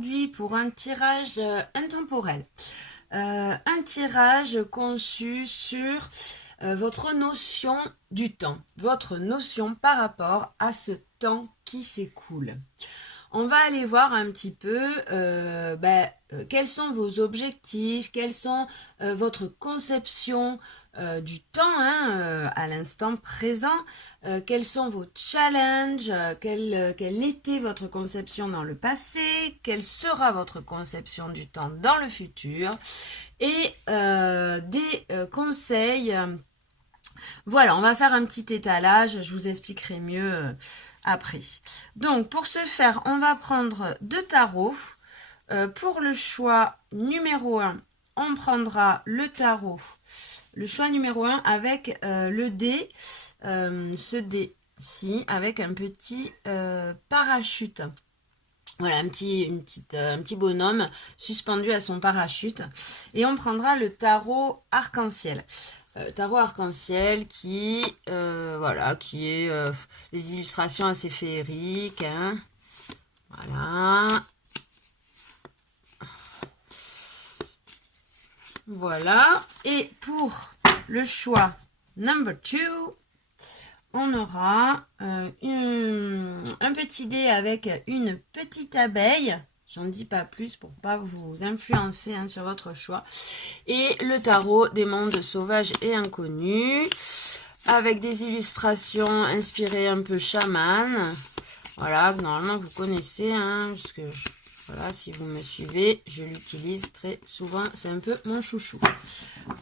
aujourd'hui pour un tirage intemporel. Un tirage conçu sur votre notion du temps, votre notion par rapport à ce temps qui s'écoule. On va aller voir un petit peu quels sont vos objectifs, quelles sont votre conception du temps à l'instant présent, quels sont vos challenges, quelle était votre conception dans le passé, quelle sera votre conception du temps dans le futur, et des conseils. Voilà, on va faire un petit étalage, je vous expliquerai mieux après. Donc, pour ce faire, on va prendre deux tarots. Pour le choix numéro 1, on prendra le tarot. Le choix numéro 1 avec le dé, ce dé-ci, avec un petit parachute. Voilà, un petit bonhomme suspendu à son parachute. Et on prendra le tarot arc-en-ciel. Tarot arc-en-ciel qui est les illustrations assez féeriques. Hein. Voilà. Voilà. Et pour le choix number 2, on aura un petit dé avec une petite abeille. J'en dis pas plus pour pas vous influencer sur votre choix. Et le tarot des mondes sauvages et inconnus. Avec des illustrations inspirées un peu chaman. Voilà, normalement vous connaissez. Parce que, voilà, si vous me suivez, je l'utilise très souvent. C'est un peu mon chouchou.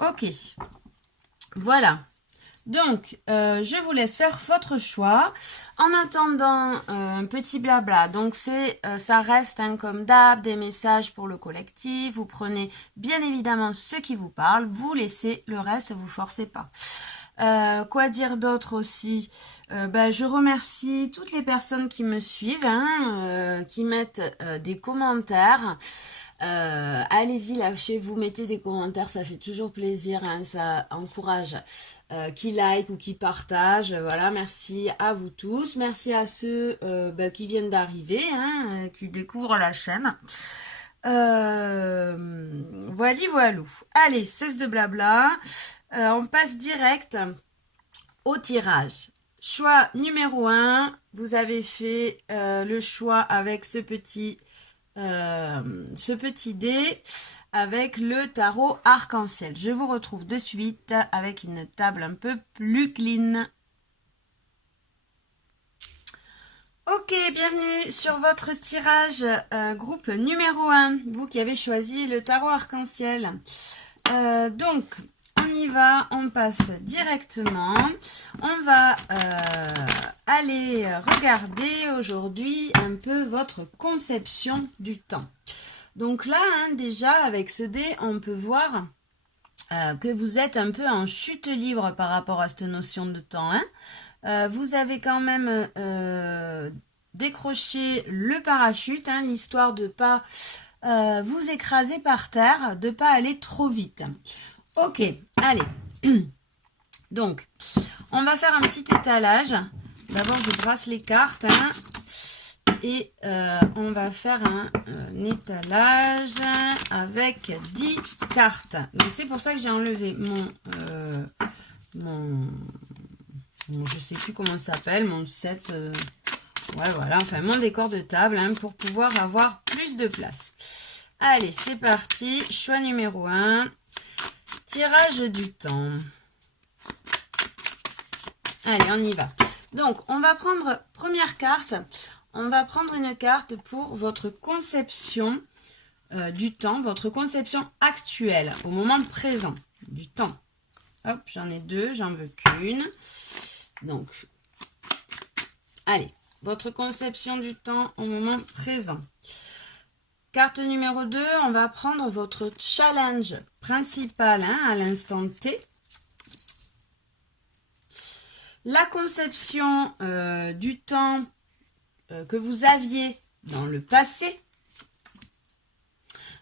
Ok. Voilà. Donc, je vous laisse faire votre choix. En attendant, un petit blabla. Donc, ça reste comme d'hab, des messages pour le collectif. Vous prenez bien évidemment ce qui vous parle. Vous laissez le reste, vous forcez pas. Quoi dire d'autre aussi? Je remercie toutes les personnes qui me suivent, qui mettent des commentaires. Allez-y, lâchez-vous, mettez des commentaires, ça fait toujours plaisir, ça encourage qui like ou qui partage. Voilà, merci à vous tous, merci à ceux qui viennent d'arriver, qui découvrent la chaîne. Voilà. Allez, cesse de blabla. On passe direct au tirage. Choix numéro 1, vous avez fait le choix avec ce petit dé avec le tarot arc-en-ciel. Je vous retrouve de suite avec une table un peu plus clean. Ok, bienvenue sur votre tirage groupe numéro 1, vous qui avez choisi le tarot arc-en-ciel. Donc, on y va, on passe directement. On va aller regarder aujourd'hui un peu votre conception du temps. Donc là, déjà, avec ce dé, on peut voir que vous êtes un peu en chute libre par rapport à cette notion de temps. Vous avez quand même décroché le parachute, l'histoire de ne pas vous écraser par terre, de ne pas aller trop vite. Ok, allez. Donc, on va faire un petit étalage. D'abord, je brasse les cartes. Et on va faire un étalage avec 10 cartes. Donc, c'est pour ça que j'ai enlevé je sais plus comment ça s'appelle, mon set. Mon décor de table pour pouvoir avoir plus de place. Allez, c'est parti. Choix numéro 1. Tirage du temps. Allez, on y va. Donc, on va prendre première carte. On va prendre une carte pour votre conception du temps, votre conception actuelle, au moment présent du temps. Hop, j'en ai deux, j'en veux qu'une. Donc, allez, votre conception du temps au moment présent. Carte numéro 2, on va prendre votre challenge principal à l'instant T. La conception du temps que vous aviez dans le passé.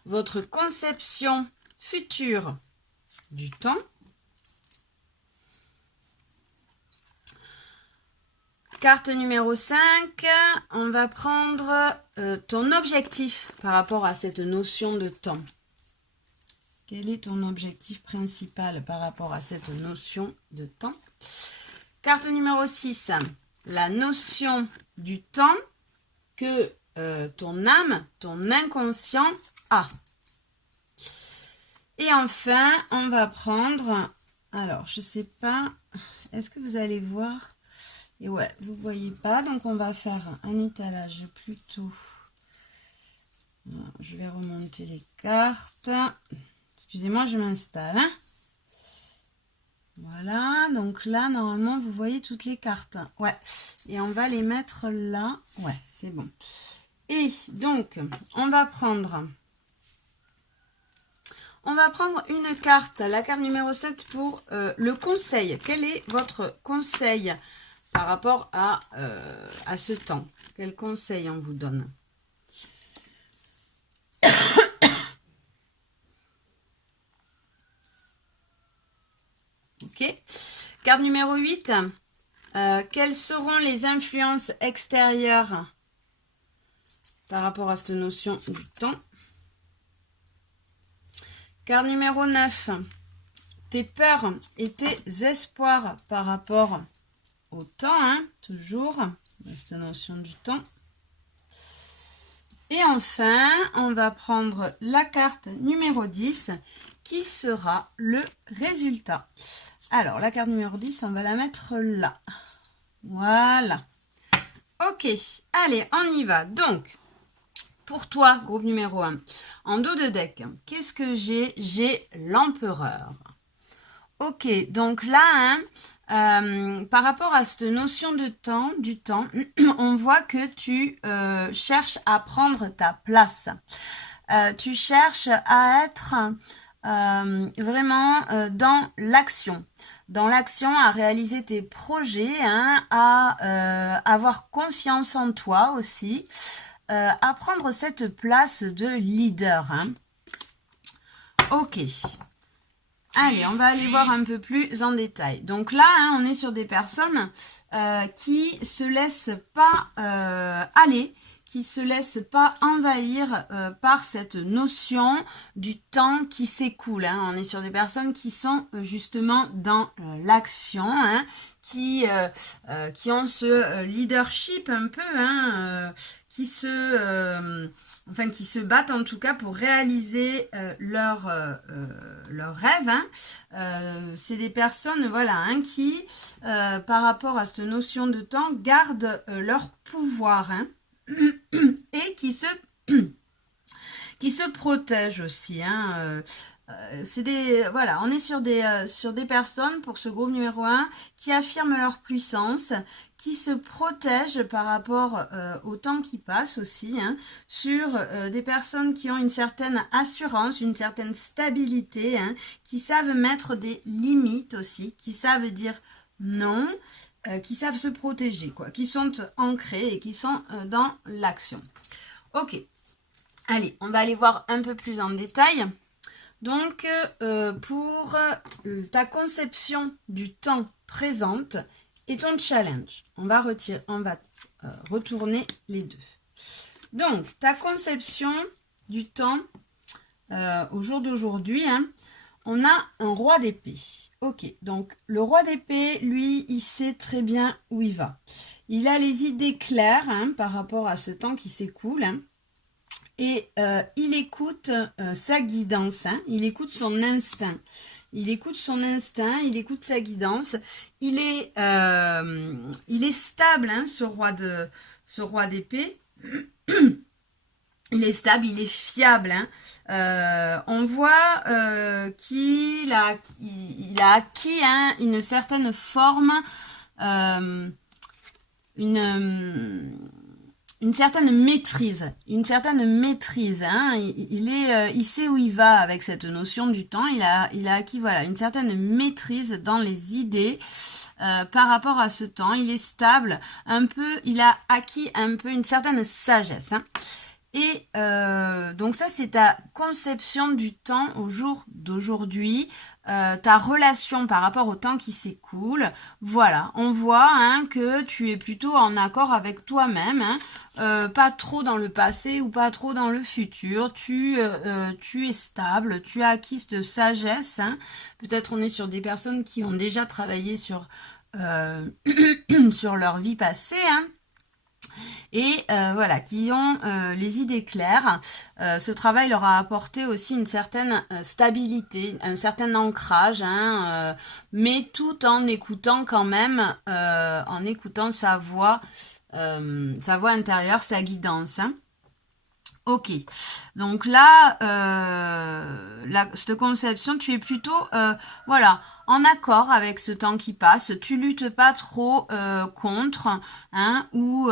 Votre conception future du temps. Carte numéro 5, on va prendre ton objectif par rapport à cette notion de temps. Quel est ton objectif principal par rapport à cette notion de temps? Carte numéro 6, la notion du temps que ton âme, ton inconscient a. Et enfin, on va prendre, alors je sais pas, est-ce que vous allez voir? Et ouais, vous voyez pas, donc on va faire un étalage plutôt. Je vais remonter les cartes. Excusez-moi, je m'installe. Hein. Voilà, donc là, normalement, vous voyez toutes les cartes. Ouais, et on va les mettre là. Ouais, c'est bon. Et donc, on va prendre une carte, la carte numéro 7 pour le conseil. Quel est votre conseil par rapport à ce temps? Quel conseil on vous donne? Ok. Carte numéro 8. Quelles seront les influences extérieures par rapport à cette notion du temps? Carte numéro 9. Tes peurs et tes espoirs par rapport au temps, hein, toujours, cette notion du temps. Et enfin, on va prendre la carte numéro 10 qui sera le résultat. Alors, la carte numéro 10, on va la mettre là. Voilà. Ok, allez, on y va. Donc, pour toi, groupe numéro 1, en dos de deck, qu'est-ce que j'ai? J'ai l'empereur. Ok, donc là, hein, par rapport à cette notion de temps, du temps, on voit que tu cherches à prendre ta place. Tu cherches à être vraiment dans l'action. Dans l'action, à réaliser tes projets, hein, à avoir confiance en toi aussi, à prendre cette place de leader. Hein. Ok. Allez, on va aller voir un peu plus en détail. Donc là, hein, on est sur des personnes qui se laissent pas aller, qui se laissent pas envahir par cette notion du temps qui s'écoule. Hein. On est sur des personnes qui sont justement dans l'action, hein, qui ont ce leadership un peu, hein, qui se battent en tout cas pour réaliser leur rêve. Hein. C'est des personnes, voilà, hein, qui, par rapport à cette notion de temps, gardent leur pouvoir, hein, et qui se protègent aussi. Hein. C'est des, voilà, on est sur des personnes, pour ce groupe numéro 1, qui affirment leur puissance, qui se protègent par rapport au temps qui passe aussi, hein, sur des personnes qui ont une certaine assurance, une certaine stabilité, hein, qui savent mettre des limites aussi, qui savent dire non, qui savent se protéger, quoi, qui sont ancrés et qui sont dans l'action. Ok, allez, on va aller voir un peu plus en détail. Donc, pour ta conception du temps présente et ton challenge, on va retourner les deux. Donc, ta conception du temps au jour d'aujourd'hui, hein, on a un roi d'épée. Ok, donc le roi d'épée, lui, il sait très bien où il va. Il a les idées claires, hein, par rapport à ce temps qui s'écoule, hein. Et il écoute sa guidance, hein, il écoute son instinct. Il écoute son instinct, il écoute sa guidance. Il est stable, hein, ce roi d'épée. Il est stable, il est fiable. Hein. On voit qu'il a acquis, hein, une certaine forme, une certaine maîtrise, hein. Il sait où il va avec cette notion du temps. Il a acquis, voilà, une certaine maîtrise dans les idées par rapport à ce temps. Il est stable, un peu, il a acquis un peu une certaine sagesse, hein. Et donc ça, c'est ta conception du temps au jour d'aujourd'hui, ta relation par rapport au temps qui s'écoule. Voilà, on voit que tu es plutôt en accord avec toi-même, pas trop dans le passé ou pas trop dans le futur. Tu es stable, tu as acquis cette sagesse. Peut-être on est sur des personnes qui ont déjà travaillé sur sur leur vie passée, et voilà, qui ont les idées claires. Ce travail leur a apporté aussi une certaine stabilité, un certain ancrage, mais tout en écoutant quand même, en écoutant sa voix intérieure, sa guidance. Ok, donc là, cette conception, tu es plutôt, voilà, en accord avec ce temps qui passe. Tu luttes pas trop contre, ou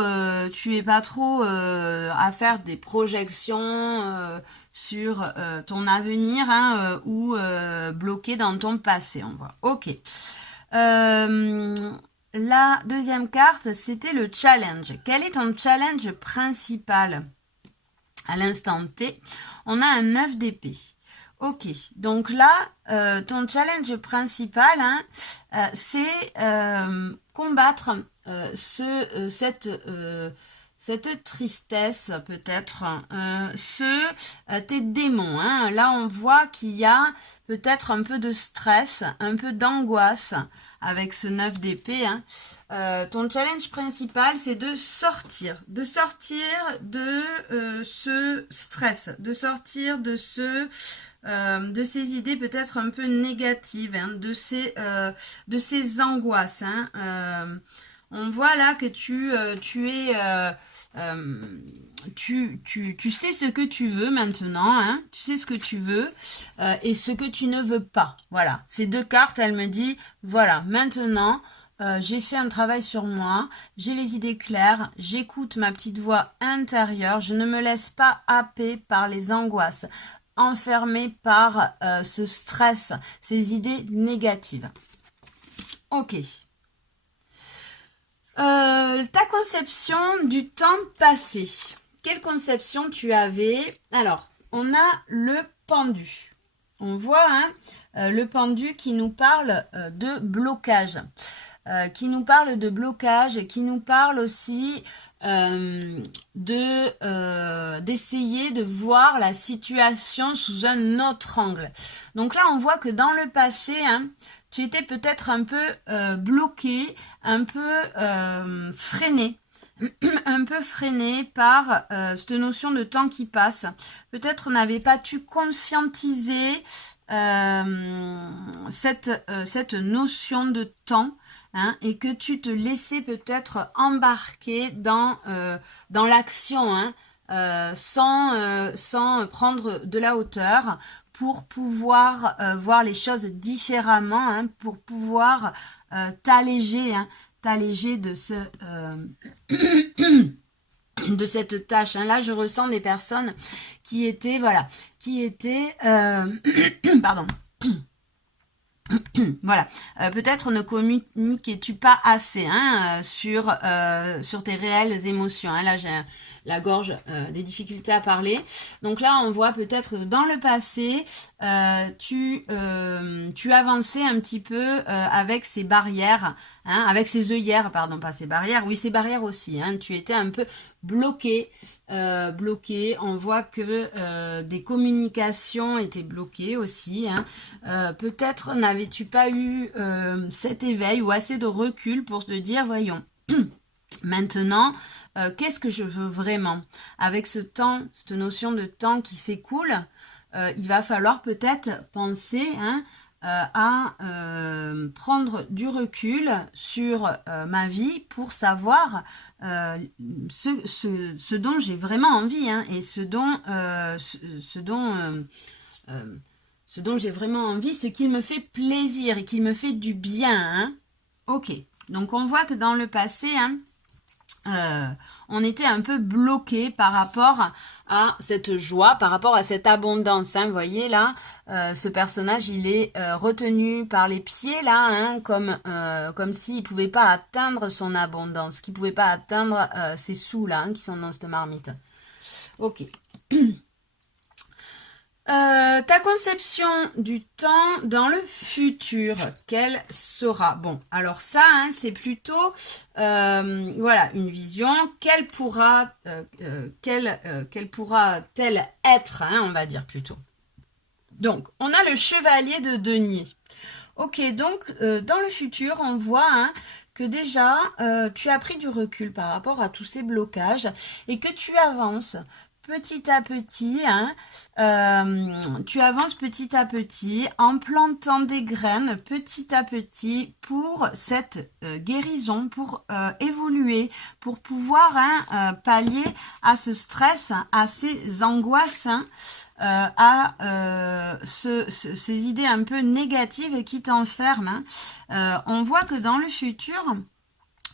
tu es pas trop à faire des projections sur ton avenir, ou bloqué dans ton passé. On voit. Ok. La deuxième carte, c'était le challenge. Quel est ton challenge principal? À l'instant T, on a un 9 d'épée. Ok, donc là, ton challenge principal, c'est combattre cette tristesse peut-être, tes démons. Là, on voit qu'il y a peut-être un peu de stress, un peu d'angoisse avec ce 9 d'épée. Ton challenge principal, c'est de sortir de ce stress, de sortir de ces idées peut-être un peu négatives, de ces angoisses. On voit là que tu sais ce que tu veux maintenant, tu sais ce que tu veux et ce que tu ne veux pas. Voilà, ces deux cartes, elles me disent, voilà, maintenant, j'ai fait un travail sur moi, j'ai les idées claires, j'écoute ma petite voix intérieure, je ne me laisse pas happer par les angoisses, enfermée par ce stress, ces idées négatives. Ok. Ta conception du temps passé. Quelle conception tu avais? Alors, on a le pendu. On voit le pendu qui nous parle de blocage. Qui nous parle de blocage, qui nous parle aussi d'essayer de voir la situation sous un autre angle. Donc là, on voit que dans le passé, tu étais peut-être un peu bloqué, un peu freiné. Un peu freiné par cette notion de temps qui passe. Peut-être n'avais pas tu conscientiser cette notion de temps, et que tu te laissais peut-être embarquer dans l'action, sans prendre de la hauteur, pour pouvoir voir les choses différemment, pour pouvoir t'alléger de de cette tâche. Là, je ressens des personnes qui étaient, pardon. Voilà, peut-être ne communiquais-tu pas assez sur tes réelles émotions. Là, j'ai la gorge des difficultés à parler. Donc là, on voit peut-être dans le passé, tu avançais un petit peu avec ces barrières, avec ces œillères, pardon, pas ces barrières. Oui, ces barrières aussi. Tu étais un peu bloqué. On voit que des communications étaient bloquées aussi. Peut-être n'avais-tu pas eu cet éveil ou assez de recul pour te dire, voyons, maintenant, qu'est-ce que je veux vraiment? Avec ce temps, cette notion de temps qui s'écoule, il va falloir peut-être penser à prendre du recul sur ma vie pour savoir ce dont j'ai vraiment envie, et ce dont j'ai vraiment envie, ce qui me fait plaisir et qui me fait du bien. Ok, donc on voit que dans le passé, on était un peu bloqué par rapport à cette joie, par rapport à cette abondance. Vous voyez là, ce personnage, il est retenu par les pieds là, comme s'il pouvait pas atteindre son abondance, qu'il pouvait pas atteindre ces sous là, qui sont dans cette marmite. Ok. Ta conception du temps dans le futur, quelle sera? Bon, alors ça, hein, c'est plutôt, voilà, une vision. Quelle pourra-t-elle être, hein, on va dire plutôt. Donc, on a le chevalier de denier. Ok, donc dans le futur, on voit hein, que déjà, tu as pris du recul par rapport à tous ces blocages et que tu avances petit à petit, hein, tu avances petit à petit en plantant des graines petit à petit pour cette guérison, pour évoluer, pour pouvoir hein, pallier à ce stress, à ces angoisses, hein, à ces idées un peu négatives qui t'enferment. Hein. On voit que dans le futur,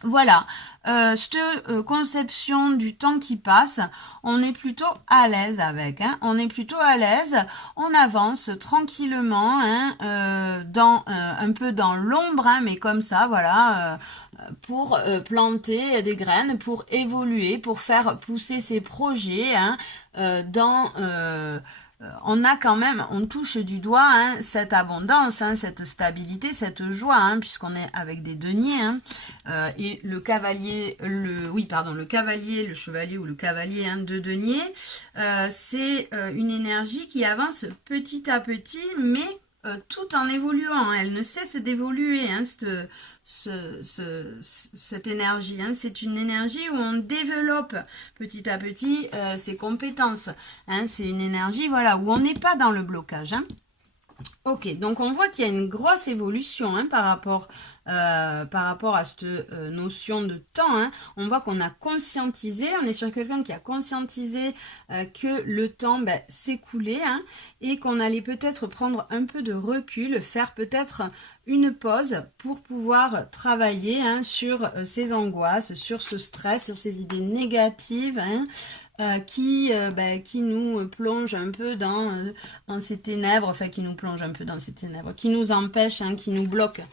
voilà, cette conception du temps qui passe, on est plutôt à l'aise avec, hein, on est plutôt à l'aise, on avance tranquillement, hein, un peu dans l'ombre, hein, mais comme ça, voilà, pour planter des graines, pour évoluer, pour faire pousser ses projets, hein, on a quand même, on touche du doigt hein, cette abondance, hein, cette stabilité, cette joie, hein, puisqu'on est avec des deniers. Hein, et le cavalier, le cavalier, le chevalier ou le cavalier hein, de denier, c'est une énergie qui avance petit à petit, mais tout en évoluant. Elle ne cesse d'évoluer, hein, cette énergie. Hein. C'est une énergie où on développe petit à petit ses compétences. Hein. C'est une énergie voilà, où on n'est pas dans le blocage. Hein. Ok, donc on voit qu'il y a une grosse évolution hein, par rapport à cette notion de temps. Hein. On voit qu'on a conscientisé, on est sur quelqu'un qui a conscientisé que le temps s'écoulait hein, et qu'on allait peut-être prendre un peu de recul, faire peut-être une pause pour pouvoir travailler hein, sur ces angoisses, sur ce stress, sur ces idées négatives hein, qui nous plonge un peu dans ces ténèbres, enfin qui nous plonge un peu dans ces ténèbres, qui nous empêche, hein, qui nous bloque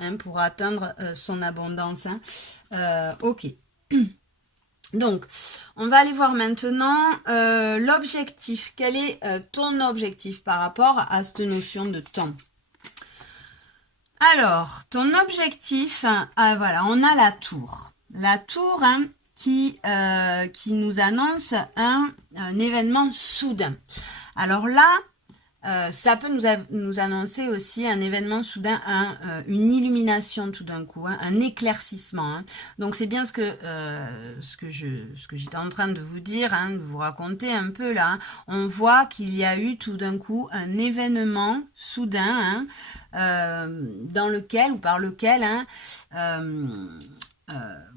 hein, pour atteindre son abondance. Hein. Ok. Donc, on va aller voir maintenant l'objectif. Quel est ton objectif par rapport à cette notion de temps? Alors, ton objectif, voilà, on a la tour. La tour, hein, qui nous annonce un événement soudain. Alors là, ça peut nous annoncer aussi un événement soudain, une illumination tout d'un coup, hein, un éclaircissement. Hein. Donc c'est bien ce que j'étais en train de vous dire, hein, de vous raconter un peu là. Hein. On voit qu'il y a eu tout d'un coup un événement soudain hein, dans lequel ou par lequel hein,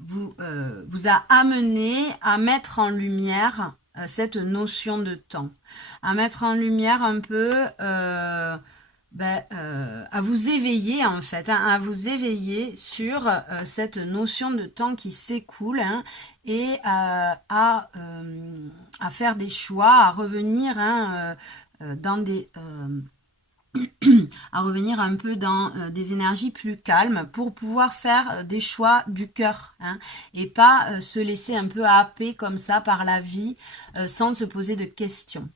vous a amené à mettre en lumière cette notion de temps, à mettre en lumière un peu, à vous éveiller en fait, hein, à vous éveiller sur cette notion de temps qui s'écoule hein, et à faire des choix, à revenir hein, dans des à revenir un peu dans des énergies plus calmes pour pouvoir faire des choix du cœur hein, et pas se laisser un peu happer comme ça par la vie sans se poser de questions.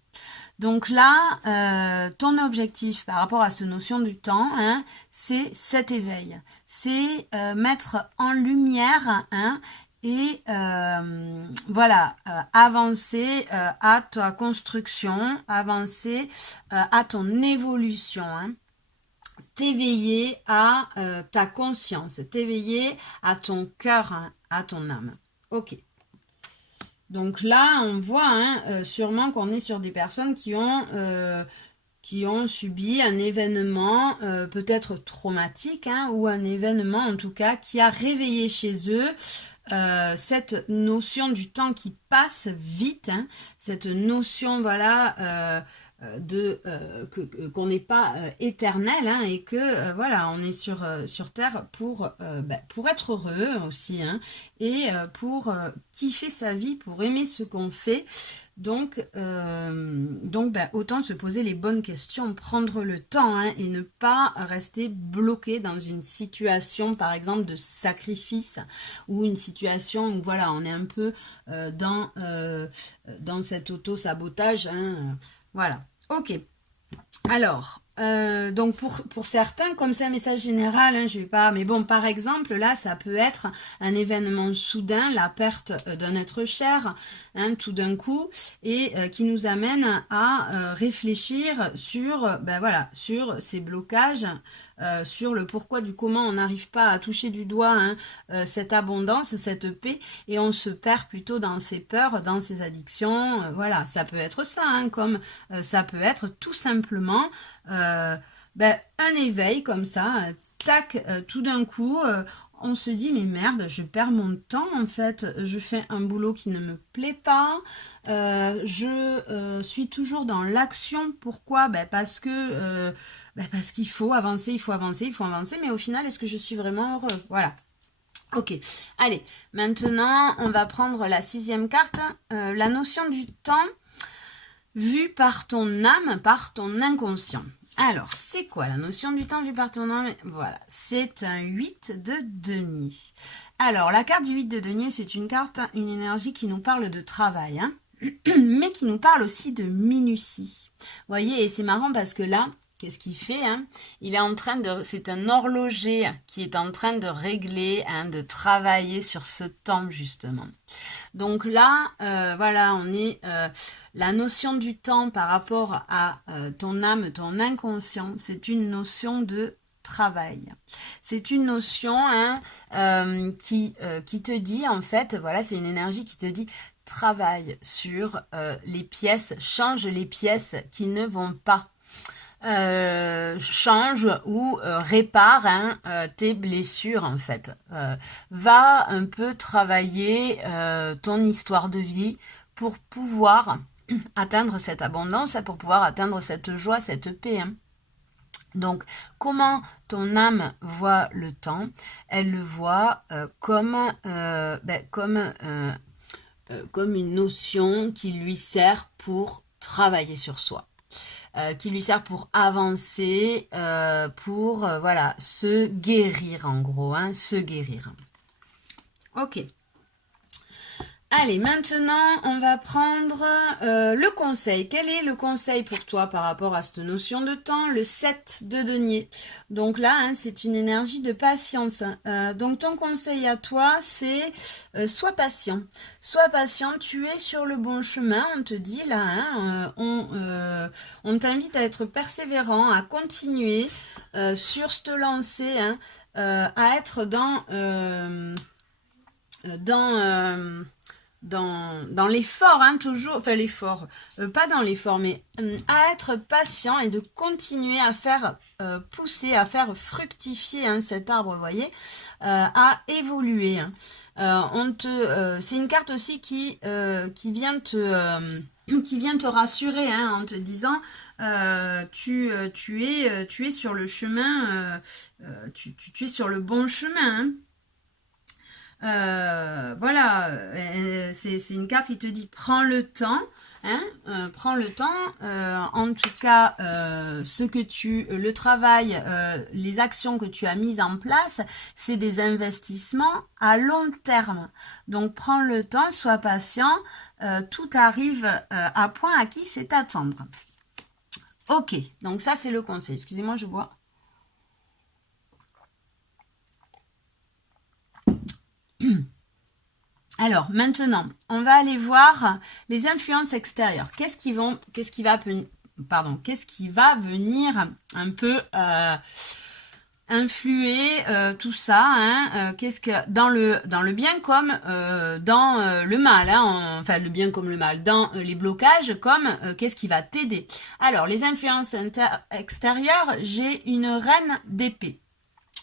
Donc là, ton objectif par rapport à cette notion du temps, hein, c'est cet éveil, c'est mettre en lumière hein, et voilà, avancer à ta construction, avancer à ton évolution, hein. T'éveiller à ta conscience, t'éveiller à ton cœur, hein, à ton âme. Ok. Donc là, on voit hein, sûrement qu'on est sur des personnes qui ont subi un événement peut-être traumatique hein, ou un événement en tout cas qui a réveillé chez eux cette notion du temps qui passe vite, hein, cette notion voilà qu'on n'est pas éternel, hein, et que voilà, on est sur Terre pour être heureux aussi, hein, et pour kiffer sa vie, pour aimer ce qu'on fait. Donc autant se poser les bonnes questions, prendre le temps, hein, et ne pas rester bloqué dans une situation, par exemple, de sacrifice, ou une situation où voilà, on est un peu dans cet auto-sabotage, hein, voilà. Ok. Alors, donc pour certains, comme c'est un message général, hein, je vais pas, mais bon, par exemple, là, ça peut être un événement soudain, la perte d'un être cher, hein, tout d'un coup, et qui nous amène à réfléchir sur, voilà, sur ces blocages, sur le pourquoi du comment on n'arrive pas à toucher du doigt, hein, cette abondance, cette paix, et on se perd plutôt dans ses peurs, dans ses addictions. Voilà, ça peut être ça, hein, comme ça peut être tout simplement un éveil comme ça, tac, tout d'un coup, on se dit mais merde, je perds mon temps en fait, je fais un boulot qui ne me plaît pas, je suis toujours dans l'action. Pourquoi? Parce que parce qu'il faut avancer, il faut avancer, mais au final, est-ce que je suis vraiment heureux? Voilà. Ok, allez, maintenant on va prendre la 6e carte, la notion du temps vue par ton âme, par ton inconscient. Alors, c'est quoi la notion du temps vue par ton âme? Voilà, c'est un 8 de denier. Alors, la carte du 8 de denier, c'est une carte, une énergie qui nous parle de travail, hein, mais qui nous parle aussi de minutie. Vous voyez, et c'est marrant parce que là, qu'est-ce qu'il fait, hein? Il est en train de, c'est un horloger qui est en train de régler, hein, de travailler sur ce temps justement. Donc là, voilà, on est la notion du temps par rapport à ton âme, ton inconscient. C'est une notion de travail. C'est une notion, hein, qui te dit en fait, voilà, c'est une énergie qui te dit travaille sur les pièces, change les pièces qui ne vont pas. Change ou répare, hein, tes blessures en fait. Va un peu travailler ton histoire de vie pour pouvoir atteindre cette abondance, pour pouvoir atteindre cette joie, cette paix, hein. Donc, comment ton âme voit le temps? Elle le voit comme une notion qui lui sert pour travailler sur soi. Qui lui sert pour avancer, pour voilà, se guérir en gros, hein, se guérir. Ok. Allez, maintenant, on va prendre le conseil. Quel est le conseil pour toi par rapport à cette notion de temps? Le 7 de denier. Donc là, hein, c'est une énergie de patience. Donc ton conseil à toi, c'est sois patient. Sois patient, tu es sur le bon chemin. On te dit là, hein, on t'invite à être persévérant, à continuer sur ce te lancer, hein, à être dans l'effort, hein, toujours, enfin l'effort, pas dans l'effort, mais à être patient et de continuer à faire pousser, à faire fructifier, hein, cet arbre, vous voyez, à évoluer, hein. C'est une carte aussi qui vient te rassurer, hein, en te disant tu es sur le chemin, tu es sur le bon chemin, hein. Voilà, c'est une carte qui te dit prends le temps, hein, prends le temps, en tout cas le travail, les actions que tu as mises en place, c'est des investissements à long terme. Donc prends le temps, sois patient, tout arrive à point acquis, c'est attendre. Ok, donc ça c'est le conseil. Excusez-moi, je bois. Alors maintenant, on va aller voir les influences extérieures. Qu'est-ce qui va venir un peu influer tout ça, hein, qu'est-ce que dans le bien comme dans le mal, hein, enfin le bien comme le mal, dans les blocages comme qu'est-ce qui va t'aider. Alors les influences extérieures, j'ai une reine d'épée.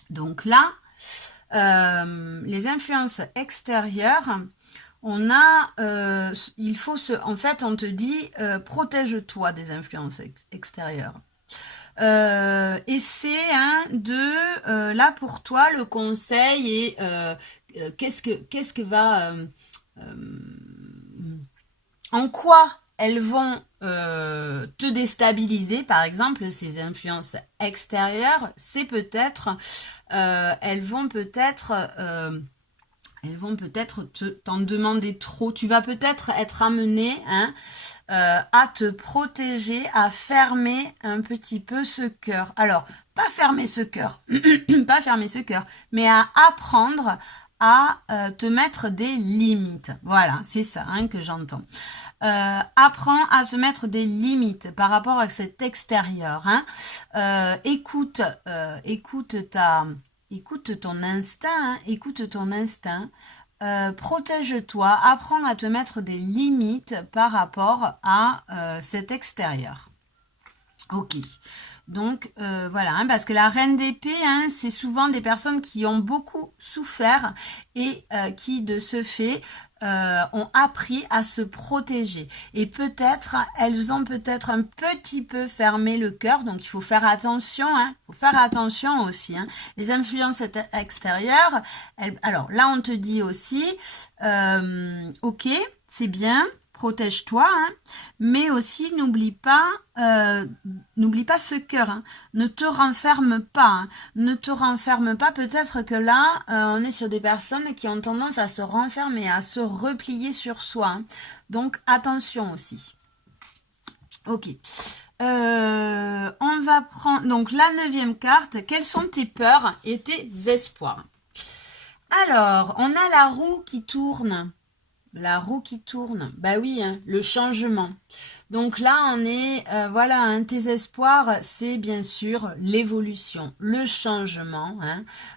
Donc là, les influences extérieures, il faut en fait, on te dit, protège-toi des influences extérieures. Et c'est là pour toi le conseil et qu'est-ce que va en quoi elles vont te déstabiliser, par exemple, ces influences extérieures, c'est peut-être, elles vont peut-être t'en demander trop. Tu vas peut-être être amené à te protéger, à fermer un petit peu ce cœur. Alors, pas fermer ce cœur, pas fermer ce cœur, mais à apprendre à te mettre des limites. Voilà, c'est ça que j'entends. Apprends à te mettre des limites par rapport à cet extérieur. Écoute ton instinct. Écoute ton instinct. Protège-toi. Apprends à te mettre des limites par rapport à cet extérieur. Ok. Donc voilà, parce que la reine d'épée, c'est souvent des personnes qui ont beaucoup souffert et qui de ce fait ont appris à se protéger. Et peut-être, elles ont peut-être un petit peu fermé le cœur, donc il faut faire attention, faut faire attention aussi. Les influences extérieures, alors là on te dit aussi, ok, c'est bien, protège-toi, mais aussi n'oublie pas ce cœur. Ne te renferme pas. Ne te renferme pas. Peut-être que là, on est sur des personnes qui ont tendance à se renfermer, à se replier sur soi. Donc attention aussi. Ok. On va prendre donc la 9e carte. Quelles sont tes peurs et tes espoirs? Alors, on a la roue qui tourne. La roue qui tourne, bah oui, le changement. Donc là, on est, tes espoirs, c'est bien sûr l'évolution, le changement.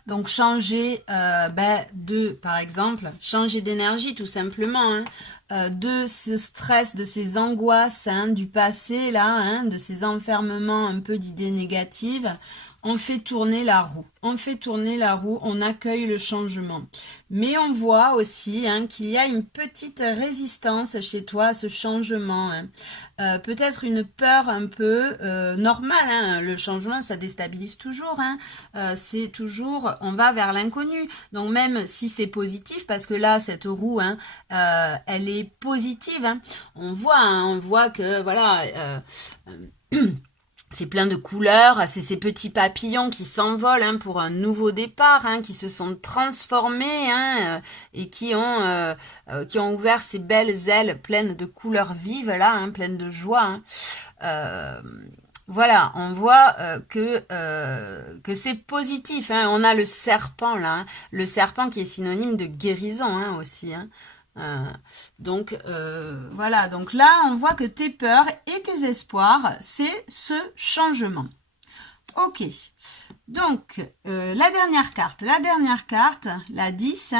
Donc changer, par exemple, changer d'énergie tout simplement, de ce stress, de ces angoisses du passé là, de ces enfermements un peu d'idées négatives. On fait tourner la roue. On fait tourner la roue, on accueille le changement. Mais on voit aussi qu'il y a une petite résistance chez toi à ce changement. Peut-être une peur un peu normale. Le changement, ça déstabilise toujours. C'est toujours, on va vers l'inconnu. Donc même si c'est positif, parce que là, cette roue, elle est positive. On voit que, voilà... c'est plein de couleurs, c'est ces petits papillons qui s'envolent pour un nouveau départ, qui se sont transformés et qui ont ouvert ces belles ailes pleines de couleurs vives là, pleines de joie. Voilà, on voit que c'est positif. On a le serpent là, le serpent qui est synonyme de guérison aussi. Donc voilà, donc là on voit que tes peurs et tes espoirs, c'est ce changement. Ok, donc la dernière carte, la 10,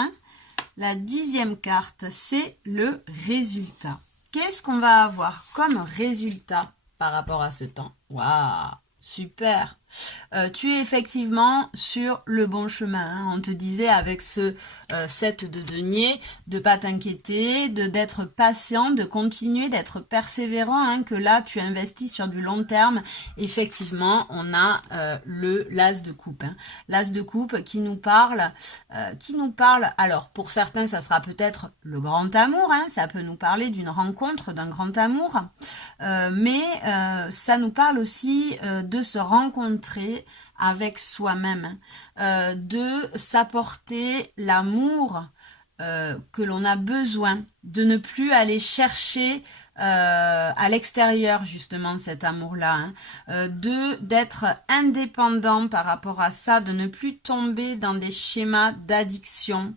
la 10e carte, c'est le résultat. Qu'est-ce qu'on va avoir comme résultat par rapport à ce temps? Waouh, super. Tu es effectivement sur le bon chemin. On te disait avec ce 7 de denier de pas t'inquiéter, d'être patient, de continuer, d'être persévérant, que là tu investis sur du long terme. Effectivement, on a l'as de coupe. L'as de coupe qui nous parle, alors pour certains ça sera peut-être le grand amour, ça peut nous parler d'une rencontre, d'un grand amour, mais ça nous parle aussi de se rencontrer avec soi-même, de s'apporter l'amour que l'on a besoin, de ne plus aller chercher à l'extérieur justement cet amour-là, d'être indépendant par rapport à ça, de ne plus tomber dans des schémas d'addiction,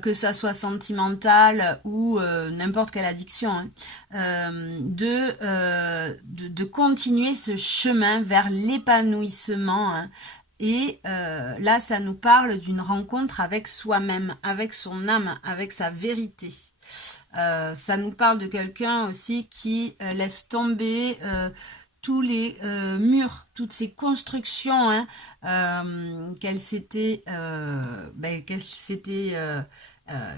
que ça soit sentimental ou n'importe quelle addiction, de continuer ce chemin vers l'épanouissement. Et là, ça nous parle d'une rencontre avec soi-même, avec son âme, avec sa vérité. Ça nous parle de quelqu'un aussi qui laisse tomber tous les murs, toutes ces constructions qu'elle s'était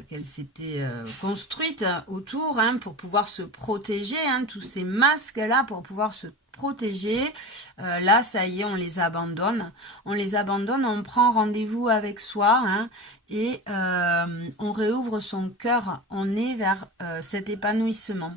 qu'elle s'était construite autour hein, pour pouvoir se protéger, hein, tous ces masques-là pour pouvoir se protéger. Là, ça y est, on les abandonne. On prend rendez-vous avec soi hein, et on réouvre son cœur. On est vers cet épanouissement.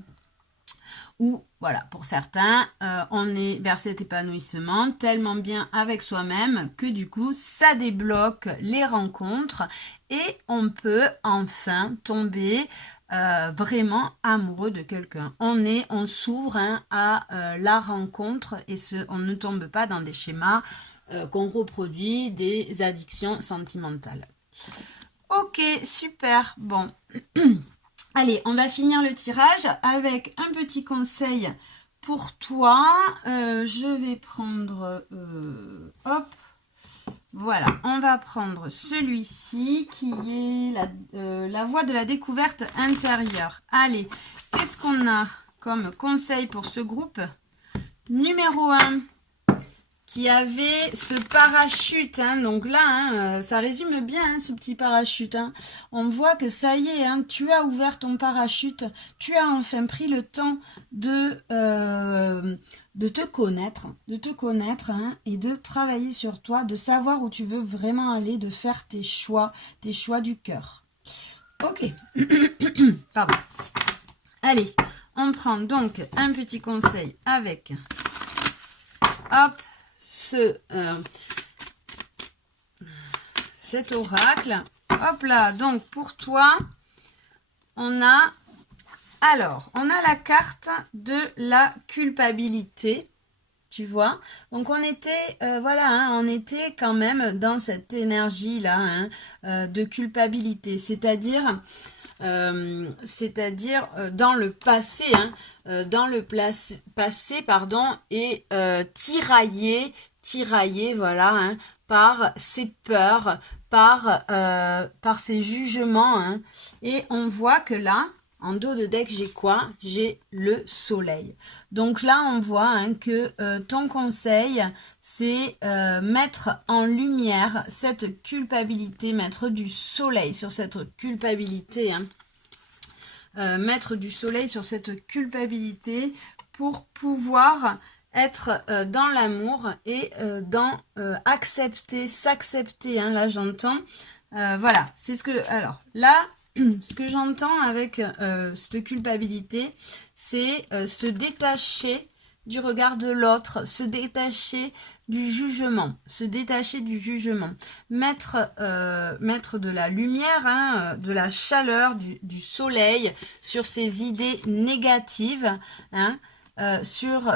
Ou voilà, pour certains, on est vers cet épanouissement tellement bien avec soi-même que du coup, ça débloque les rencontres et on peut enfin tomber vraiment amoureux de quelqu'un. On s'ouvre hein, à la rencontre et on ne tombe pas dans des schémas qu'on reproduit, des addictions sentimentales. Ok, super, bon. Allez, on va finir le tirage avec un petit conseil pour toi. Je vais prendre... hop. Voilà, on va prendre celui-ci qui est la voie de la découverte intérieure. Allez, qu'est-ce qu'on a comme conseil pour ce groupe? Numéro 1. Qui avait ce parachute, hein, donc là, hein, ça résume bien hein, ce petit parachute. Hein. On voit que ça y est, hein, tu as ouvert ton parachute, tu as enfin pris le temps de te connaître hein, et de travailler sur toi, de savoir où tu veux vraiment aller, de faire tes choix du cœur. Ok, pardon. Allez, on prend donc un petit conseil avec, hop, cet oracle. Hop là, donc pour toi, on a la carte de la culpabilité, tu vois. Donc on était, voilà, hein, on était quand même dans cette énergie-là hein, de culpabilité, c'est-à-dire dans le passé, hein, et tiraillé, voilà, hein, par ses peurs, par ses jugements, hein. Et on voit que là, en dos de deck, j'ai quoi? J'ai le soleil. Donc là, on voit hein, que ton conseil, c'est mettre en lumière cette culpabilité, mettre du soleil sur cette culpabilité, hein. Mettre du soleil sur cette culpabilité pour pouvoir être dans l'amour et dans s'accepter, hein, là j'entends, voilà, c'est ce que, alors là, ce que j'entends avec cette culpabilité, c'est se détacher du regard de l'autre, se détacher du jugement, mettre de la lumière, hein, de la chaleur, du soleil sur ces idées négatives, hein, sur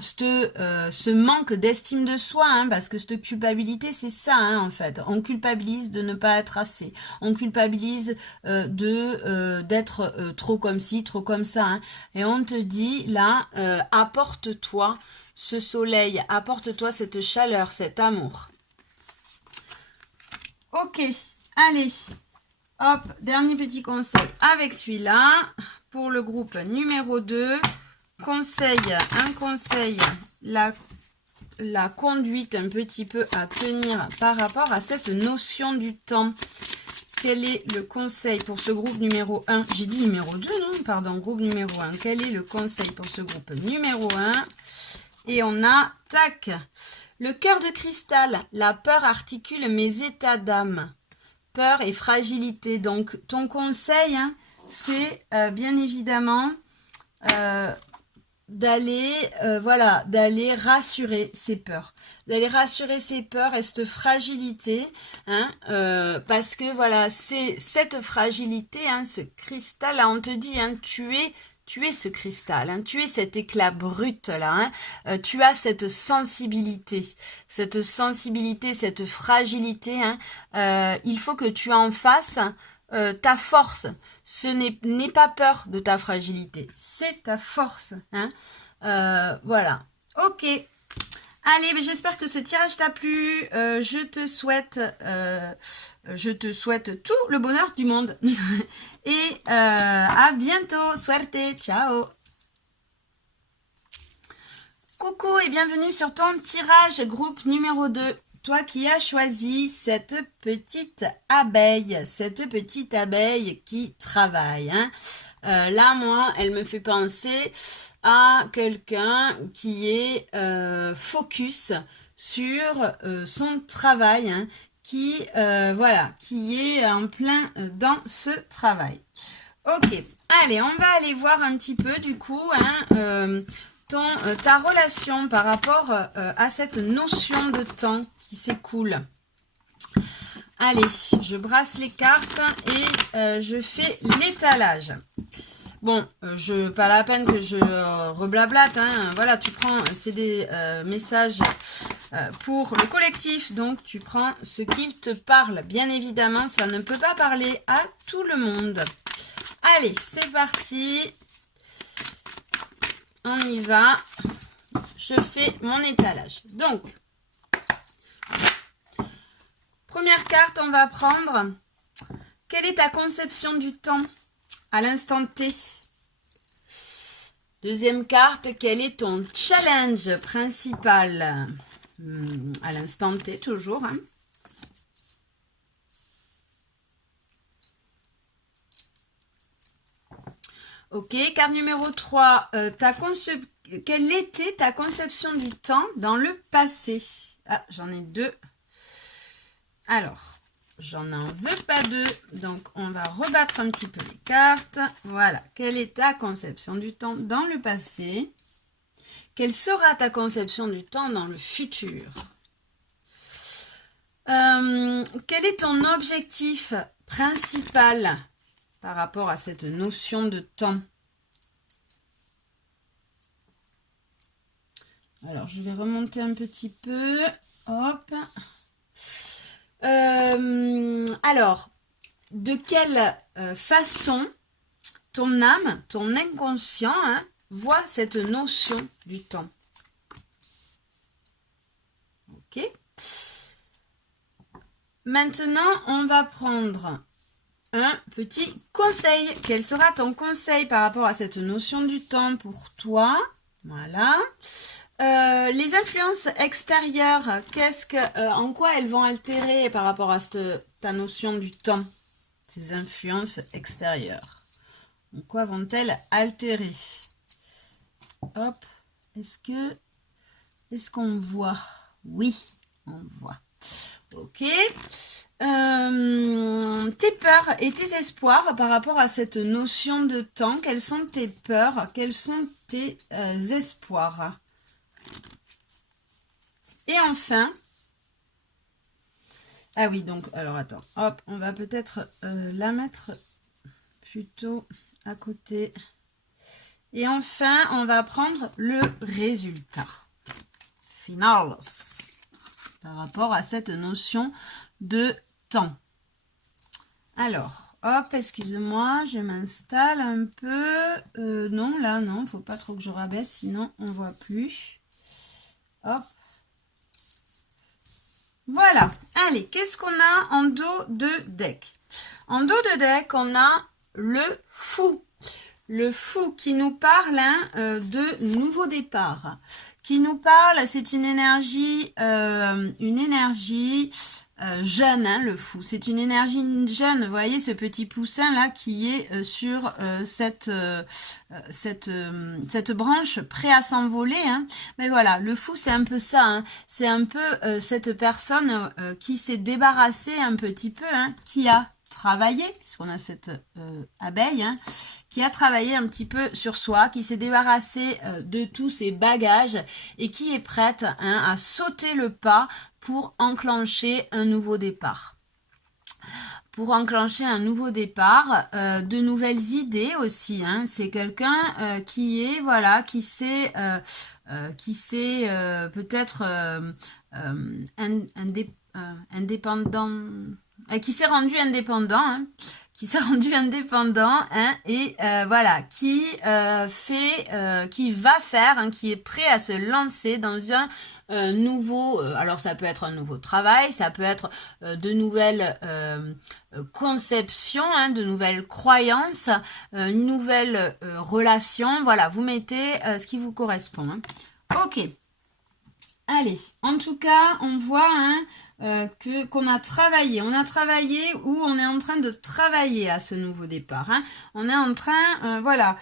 ce manque d'estime de soi, hein, parce que cette culpabilité, c'est ça, hein, en fait. On culpabilise de ne pas être assez. On culpabilise d'être trop comme ci, trop comme ça. Hein, et on te dit, là, apporte-toi ce soleil, apporte-toi cette chaleur, cet amour. Ok, allez. Hop, dernier petit conseil avec celui-là. Pour le groupe numéro 2. Un conseil, la conduite un petit peu à tenir par rapport à cette notion du temps. Quel est le conseil pour ce groupe numéro 1? J'ai dit numéro 2, non? Pardon, groupe numéro 1. Quel est le conseil pour ce groupe numéro 1? Et on a, tac, le cœur de cristal. La peur articule mes états d'âme. Peur et fragilité. Donc, ton conseil, hein, c'est bien évidemment... d'aller rassurer ses peurs, et cette fragilité, hein, parce que voilà, c'est cette fragilité, hein, ce cristal là, on te dit, hein, tu es ce cristal, hein, tu es cet éclat brut là, hein, tu as cette sensibilité, cette fragilité, hein, il faut que tu en fasses ta force. Ce n'est pas peur de ta fragilité, c'est ta force, hein. Voilà, ok. Allez, j'espère que ce tirage t'a plu. Je te souhaite tout le bonheur du monde. Et à bientôt. Suerte, ciao. Coucou et bienvenue sur ton tirage groupe numéro 2. toi qui as choisi cette petite abeille qui travaille. Hein. Là, moi, elle me fait penser à quelqu'un qui est focus sur son travail, hein, qui est en plein dans ce travail. Ok, allez, on va aller voir un petit peu du coup, hein, ta relation par rapport à cette notion de temps qui s'écoule. Allez, je brasse les cartes et je fais l'étalage. Bon, pas la peine que je reblablate, hein. Voilà, tu prends, c'est des messages pour le collectif, donc tu prends ce qu'il te parle. Bien évidemment, ça ne peut pas parler à tout le monde. Allez, c'est parti. On y va. Je fais mon étalage. Donc, première carte, on va prendre. Quelle est ta conception du temps à l'instant T? Deuxième carte, quel est ton challenge principal à l'instant T, toujours, hein? Ok, carte numéro 3, quelle était ta conception du temps dans le passé? Ah, j'en ai deux. Alors, j'en veux pas deux, donc on va rebattre un petit peu les cartes. Voilà, quelle est ta conception du temps dans le passé? Quelle sera ta conception du temps dans le futur? Quel est ton objectif principal par rapport à cette notion de temps? Alors, je vais remonter un petit peu. Hop. Alors, de quelle façon ton âme, ton inconscient, hein, voit cette notion du temps? Ok. Maintenant, on va prendre un petit conseil. Quel sera ton conseil par rapport à cette notion du temps pour toi? Voilà. Les influences extérieures, en quoi elles vont altérer par rapport à ta notion du temps? Ces influences extérieures. En quoi vont-elles altérer? Hop. Est-ce qu'on voit? Oui, on voit. Ok. Tes peurs et tes espoirs par rapport à cette notion de temps. Quelles sont tes peurs? Quels sont tes espoirs? Et enfin, ah oui, donc, alors attends, hop, on va peut-être la mettre plutôt à côté. Et enfin, on va prendre le résultat final par rapport à cette notion de temps. Alors, hop, excuse-moi, je m'installe un peu. Non, là, non, faut pas trop que je rabaisse, sinon on voit plus. Hop. Voilà. Allez, qu'est-ce qu'on a en dos de deck? En dos de deck, on a le fou. Le fou qui nous parle de nouveau départ. Qui nous parle, c'est une énergie jeune, hein, le fou. C'est une énergie jeune. Vous voyez ce petit poussin là qui est sur cette branche prêt à s'envoler. Hein. Mais voilà, le fou c'est un peu ça. Hein. C'est un peu cette personne qui s'est débarrassée un petit peu, hein, qui a travaillé, puisqu'on a cette abeille, hein, qui a travaillé un petit peu sur soi, qui s'est débarrassée de tous ses bagages et qui est prête, hein, à sauter le pas pour enclencher un nouveau départ. Pour enclencher un nouveau départ, de nouvelles idées aussi. Hein. C'est quelqu'un qui est, voilà, qui s'est peut-être indépendant, qui s'est rendu indépendant, hein, hein, et voilà, qui va faire, hein, qui est prêt à se lancer dans un nouveau, alors ça peut être un nouveau travail, ça peut être de nouvelles conceptions, hein, de nouvelles croyances, une nouvelle relation. Voilà, vous mettez ce qui vous correspond. Hein. Ok. Allez, en tout cas, on voit hein, qu'on a travaillé. On a travaillé ou on est en train de travailler à ce nouveau départ. Hein. On est en train, voilà,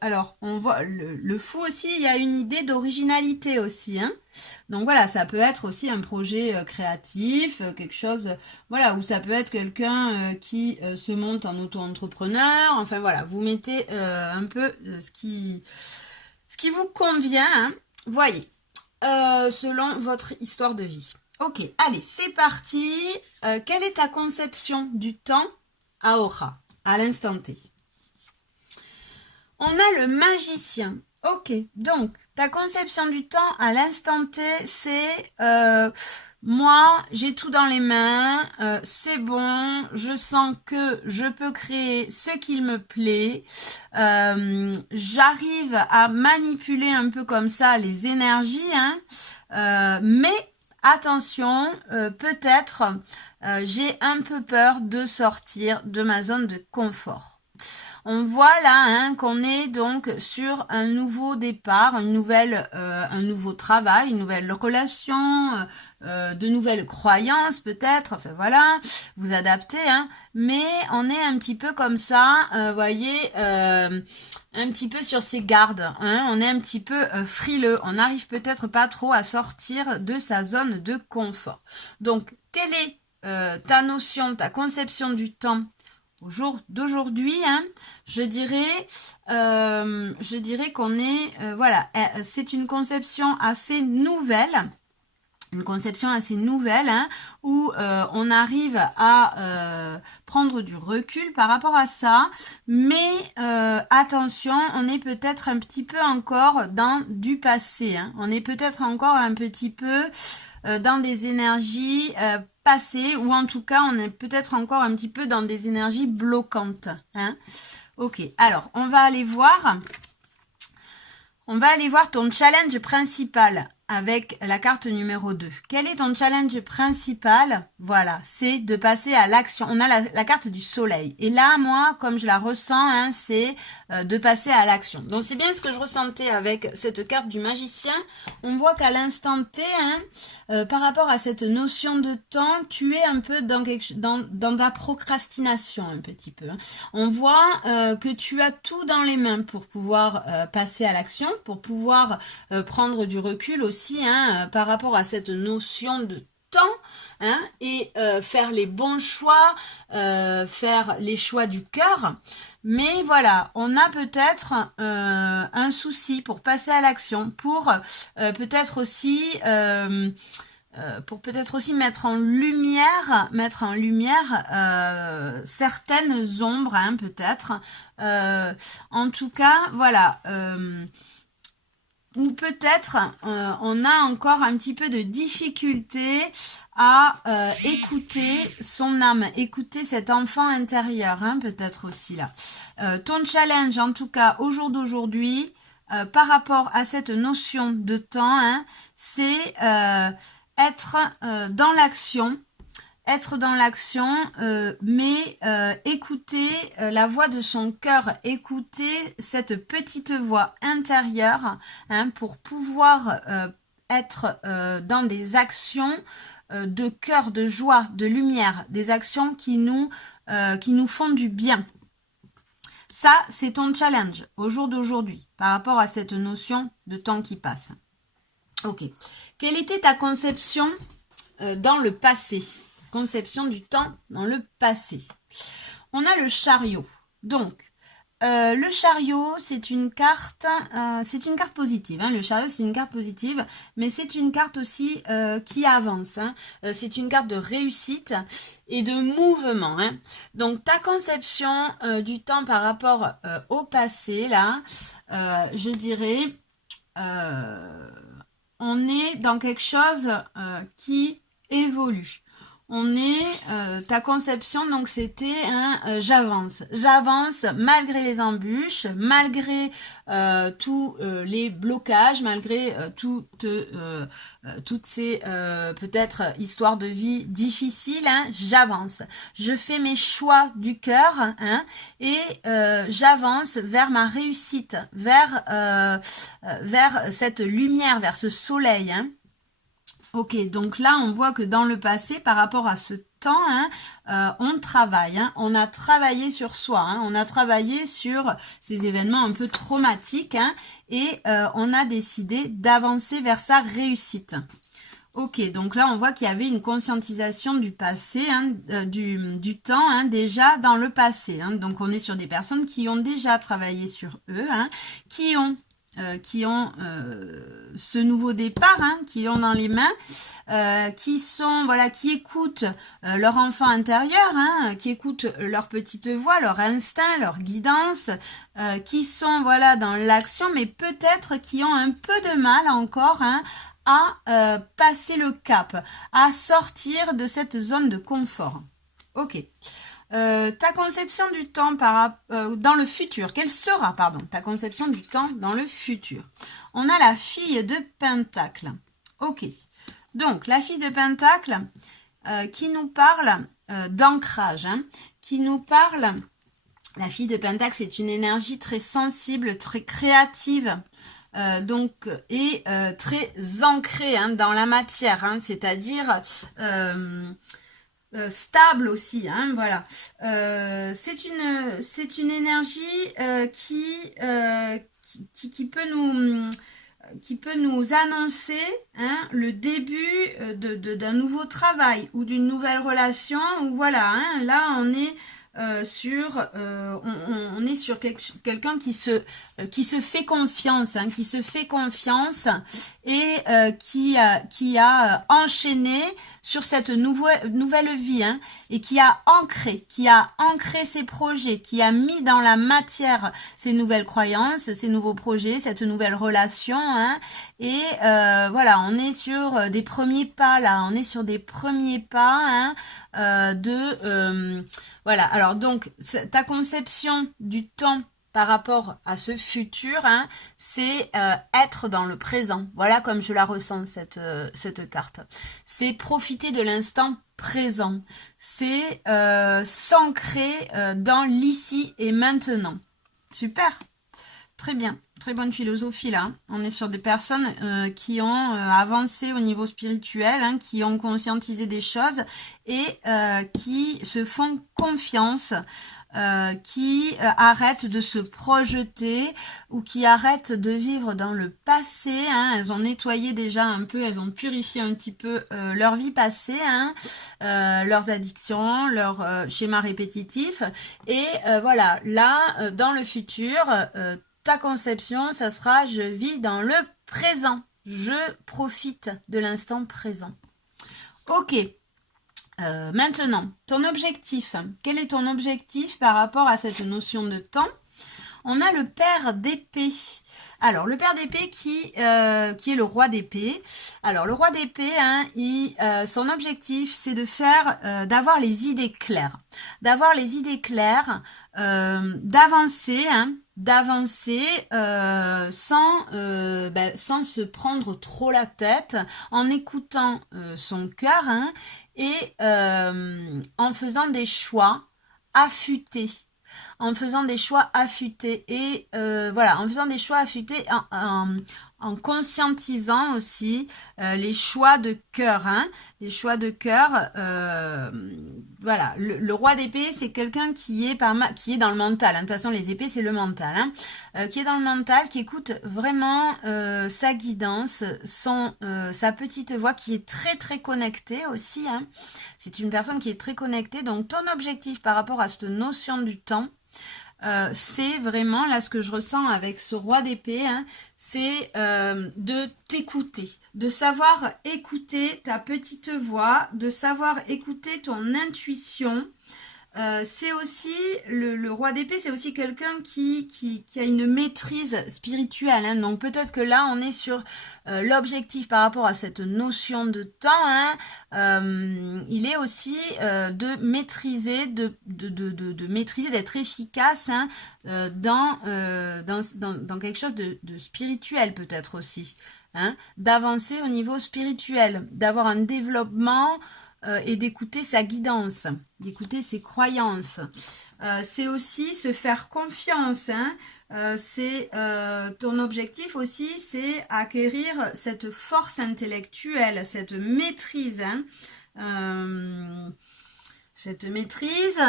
alors, on voit le fou aussi, il y a une idée d'originalité aussi. Hein. Donc voilà, ça peut être aussi un projet créatif, quelque chose, voilà, ou ça peut être quelqu'un qui se monte en auto-entrepreneur. Enfin voilà, vous mettez un peu ce qui vous convient. Hein. Voyez. Selon votre histoire de vie. Ok, allez, c'est parti. Quelle est ta conception du temps à Aura, à l'instant T? On a le magicien. Ok, donc ta conception du temps à l'instant T, c'est moi, j'ai tout dans les mains, c'est bon, je sens que je peux créer ce qu'il me plaît, j'arrive à manipuler un peu comme ça les énergies, hein, mais attention, peut-être j'ai un peu peur de sortir de ma zone de confort. On voit là hein, qu'on est donc sur un nouveau départ, un nouveau travail, une nouvelle relation, de nouvelles croyances peut-être. Enfin voilà, vous adaptez. Hein, mais on est un petit peu comme ça, voyez, un petit peu sur ses gardes. Hein, on est un petit peu frileux. On n'arrive peut-être pas trop à sortir de sa zone de confort. Donc, quelle est ta notion, ta conception du temps au jour d'aujourd'hui, hein, je dirais qu'on est, voilà, c'est une conception assez nouvelle, hein, où on arrive à prendre du recul par rapport à ça, mais attention, on est peut-être un petit peu encore dans du passé, hein, on est peut-être encore un petit peu dans des énergies passées, ou en tout cas on est peut-être encore un petit peu dans des énergies bloquantes. Hein. Ok, alors on va aller voir ton challenge principal avec la carte numéro 2. Quel est ton challenge principal? Voilà, c'est de passer à l'action. On a la carte du soleil. Et là, moi, comme je la ressens, hein, c'est de passer à l'action. Donc, c'est bien ce que je ressentais avec cette carte du magicien. On voit qu'à l'instant T, hein, par rapport à cette notion de temps, tu es un peu dans la procrastination un petit peu. Hein. On voit que tu as tout dans les mains pour pouvoir passer à l'action, pour pouvoir prendre du recul aussi hein, par rapport à cette notion de temps hein, et faire les bons choix, faire les choix du cœur. Mais voilà, on a peut-être un souci pour passer à l'action, pour peut-être aussi mettre en lumière certaines ombres, hein, peut-être. En tout cas, voilà. Ou peut-être on a encore un petit peu de difficulté à écouter son âme, écouter cet enfant intérieur, hein, peut-être aussi là. Ton challenge, en tout cas, au jour d'aujourd'hui, par rapport à cette notion de temps, hein, c'est être dans l'action, mais écouter la voix de son cœur, écouter cette petite voix intérieure hein, pour pouvoir être dans des actions de cœur, de joie, de lumière, des actions qui nous font du bien. Ça, c'est ton challenge au jour d'aujourd'hui par rapport à cette notion de temps qui passe. Ok. Quelle était ta conception dans le passé? Conception du temps dans le passé. On a le chariot. Donc, le chariot, c'est une carte positive. Hein. Le chariot, c'est une carte positive, mais c'est une carte aussi qui avance. Hein. C'est une carte de réussite et de mouvement. Hein. Donc, ta conception du temps par rapport au passé, là, je dirais, on est dans quelque chose qui évolue. on est ta conception, donc c'était j'avance malgré les embûches, malgré tous les blocages, malgré toutes ces peut-être histoires de vie difficiles, hein, j'avance, je fais mes choix du cœur, hein, et j'avance vers ma réussite, vers cette lumière, vers ce soleil, hein. Ok, donc là, on voit que dans le passé, par rapport à ce temps, hein, on travaille, hein, on a travaillé sur soi, hein, on a travaillé sur ces événements un peu traumatiques, hein, et on a décidé d'avancer vers sa réussite. Ok, donc là, on voit qu'il y avait une conscientisation du passé, hein, du temps, hein, déjà dans le passé. Hein. Donc, on est sur des personnes qui ont déjà travaillé sur eux, hein, qui ont ce nouveau départ, hein, qui ont dans les mains, qui écoutent leur enfant intérieur, hein, qui écoutent leur petite voix, leur instinct, leur guidance, qui sont dans l'action, mais peut-être qui ont un peu de mal encore, hein, à passer le cap, à sortir de cette zone de confort. Ok. Ta conception du temps dans le futur, quelle sera, ta conception du temps dans le futur? On a la fille de Pentacle. Ok. Donc, la fille de Pentacle qui nous parle d'ancrage, hein, qui nous parle... La fille de Pentacle, c'est une énergie très sensible, très créative, et très ancrée, hein, dans la matière, hein, c'est-à-dire... stable aussi, hein, voilà. C'est une énergie qui peut nous annoncer, hein, le début d'un nouveau travail ou d'une nouvelle relation, ou voilà, hein, là on est on est sur quelqu'un qui se fait confiance, hein, et qui a enchaîné sur cette nouvelle vie, hein, et qui a ancré ses projets, qui a mis dans la matière ses nouvelles croyances, ses nouveaux projets, cette nouvelle relation, hein, et on est sur des premiers pas là, hein, voilà, alors donc, ta conception du temps par rapport à ce futur, hein, c'est être dans le présent. Voilà comme je la ressens, cette carte. C'est profiter de l'instant présent. C'est s'ancrer dans l'ici et maintenant. Super, très bien. Très bonne philosophie là. On est sur des personnes qui ont avancé au niveau spirituel, hein, qui ont conscientisé des choses et qui se font confiance, qui arrêtent de se projeter ou qui arrêtent de vivre dans le passé, hein. Elles ont nettoyé déjà un peu, elles ont purifié un petit peu leur vie passée, hein, leurs addictions, leurs schémas répétitifs, et voilà, là dans le futur, ta conception, ça sera « je vis dans le présent ». Je profite de l'instant présent. Ok. Maintenant, ton objectif. Quel est ton objectif par rapport à cette notion de temps? On a le père d'épée. Alors, le père d'épée qui est le roi d'épée. Alors, le roi d'épée, hein, son objectif, c'est de d'avoir les idées claires. D'avoir les idées claires, d'avancer, hein, sans se prendre trop la tête, en écoutant son cœur, hein, et en faisant des choix affûtés. En faisant des choix affûtés et en faisant des choix affûtés, en conscientisant aussi les choix de cœur, hein, les choix de cœur. Le roi d'épée, c'est quelqu'un qui est dans le mental, hein. De toute façon, les épées, c'est le mental, hein, qui est dans le mental, qui écoute vraiment sa guidance, sa petite voix, qui est très très connectée aussi, hein. C'est une personne qui est très connectée. Donc, ton objectif par rapport à cette notion du temps, c'est vraiment, là, ce que je ressens avec ce roi d'épée, hein, c'est de t'écouter, de savoir écouter ta petite voix, de savoir écouter ton intuition, c'est aussi le roi d'épée, c'est aussi quelqu'un qui a une maîtrise spirituelle, hein. Donc peut-être que là on est sur l'objectif par rapport à cette notion de temps, hein. Il est aussi de maîtriser, de maîtriser, d'être efficace, hein, dans quelque chose de spirituel peut-être aussi, hein, d'avancer au niveau spirituel, d'avoir un développement et d'écouter sa guidance, d'écouter ses croyances. C'est aussi se faire confiance, hein. C'est ton objectif aussi, c'est acquérir cette force intellectuelle, cette maîtrise, hein. Cette maîtrise,